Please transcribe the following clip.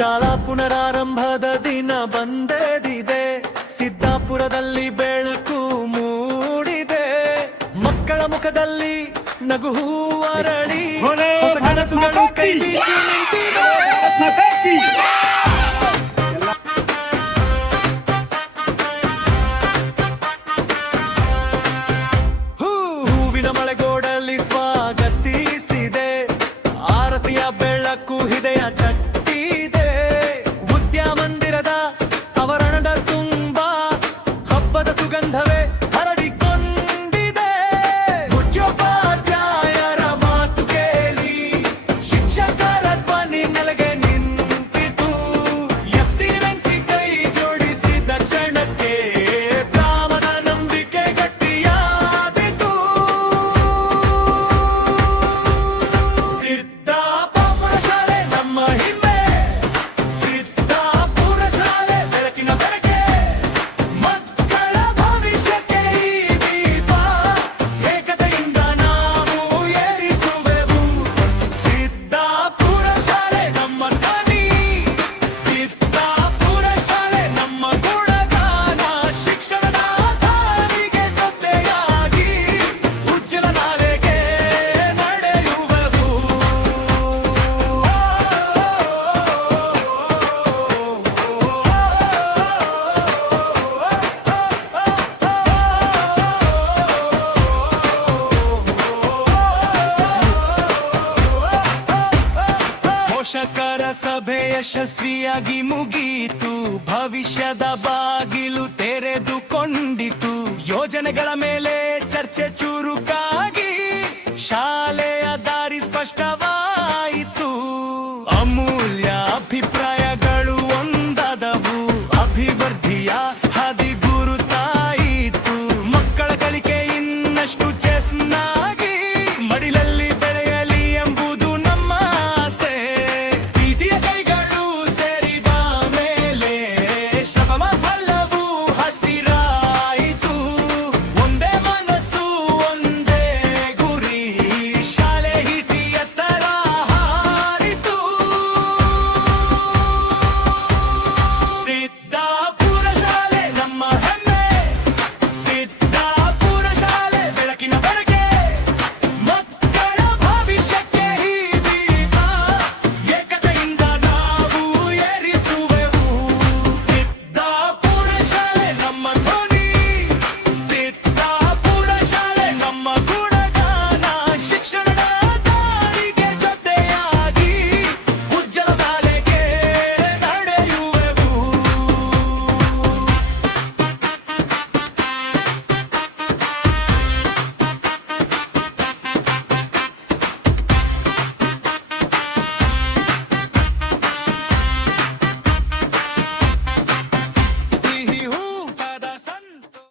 ಶಾಲಾ ಪುನರಾರಂಭದ ದಿನ ಬಂದೇದಿದೆ, ಸಿದ್ದಾಪುರದಲ್ಲಿ ಬೆಳಕು ಮೂಡಿದೆ, ಮಕ್ಕಳ ಮುಖದಲ್ಲಿ ನಗು ಅರಳಿ ಹೊಸ ಕನಸುಗಳು ಕೈ ಬೀಸಿ ನಿಂತಿವೆ. ಹೂವಿನ ಮಳೆಗೋಡಲ್ಲಿ ಸ್ವಾಗತಿಸಿದೆ, ಆರತಿಯ ಬೆಳಕು ಹೃದಯ ತಟ್ಟಿದೆ, ವಿದ್ಯಾಮಂದಿರದ ಆವರಣದ ತುಂಬ ಹಬ್ಬದ ಸುಗಂಧವೇ ಹರಡಿಕೊಂಡಿದೆ. ಮುಖ್ಯೋಪಾಧ್ಯಾಯರ ಮಾತು ಕೇಳಿ ಶಿಕ್ಷಕರ ಧ್ವನಿ ನೆಲಗೆ ನಿಂತಿತು, ಎಸ್ಡಿಎನ್ಸಿ ಕೈ ಜೋಡಿಸಿದ ಕ್ಷಣಕ್ಕೆ ಗ್ರಾಮದ ನಂಬಿಕೆ ಗಟ್ಟಿಯಾದಿತು. ಸಿದ್ದಾಪುರ ಶಾಲೆ ನಮ್ಮ ಹಿಮ್ಮೆ, ಸಿದ್ದಾಪುರ ಶಾಲೆ ಬೆಳಕಿನ ಬೆಳಕೆ, ಮಕ್ಕಳ ಭವಿಷ್ಯಕ್ಕೆ ಈ ದೀಪ, ಏಕತೆಯಿಂದ ನಾವು ಏರಿಸುವೆವು. ಸಿದ್ದಾಪುರ ಶಾಲೆ ನಮ್ಮ ಧ್ವನಿ, ಸಿದ್ದಾಪುರ ಶಾಲೆ ನಮ್ಮ ಗುಣಗಾನ, ಶಿಕ್ಷಣದ ದಾರಿಗೆ ಜೊತೆಯಾಗಿ ಉಜ್ವಲ ನಾಳೆಗೆ ನಡೆಯುವೆವು. ಪೋಷಕರ ಸಭೆ ಯಶಸ್ವಿಯಾಗಿ ಮುಗಿಯಿತು, ಭವಿಷ್ಯದ ಬಾಗಿಲು ತೆರೆದುಕೊಂಡಿತು, ಯೋಜನೆಗಳ ಮೇಲೆ ಚರ್ಚೆ ಚುರುಕಾಯಿತು.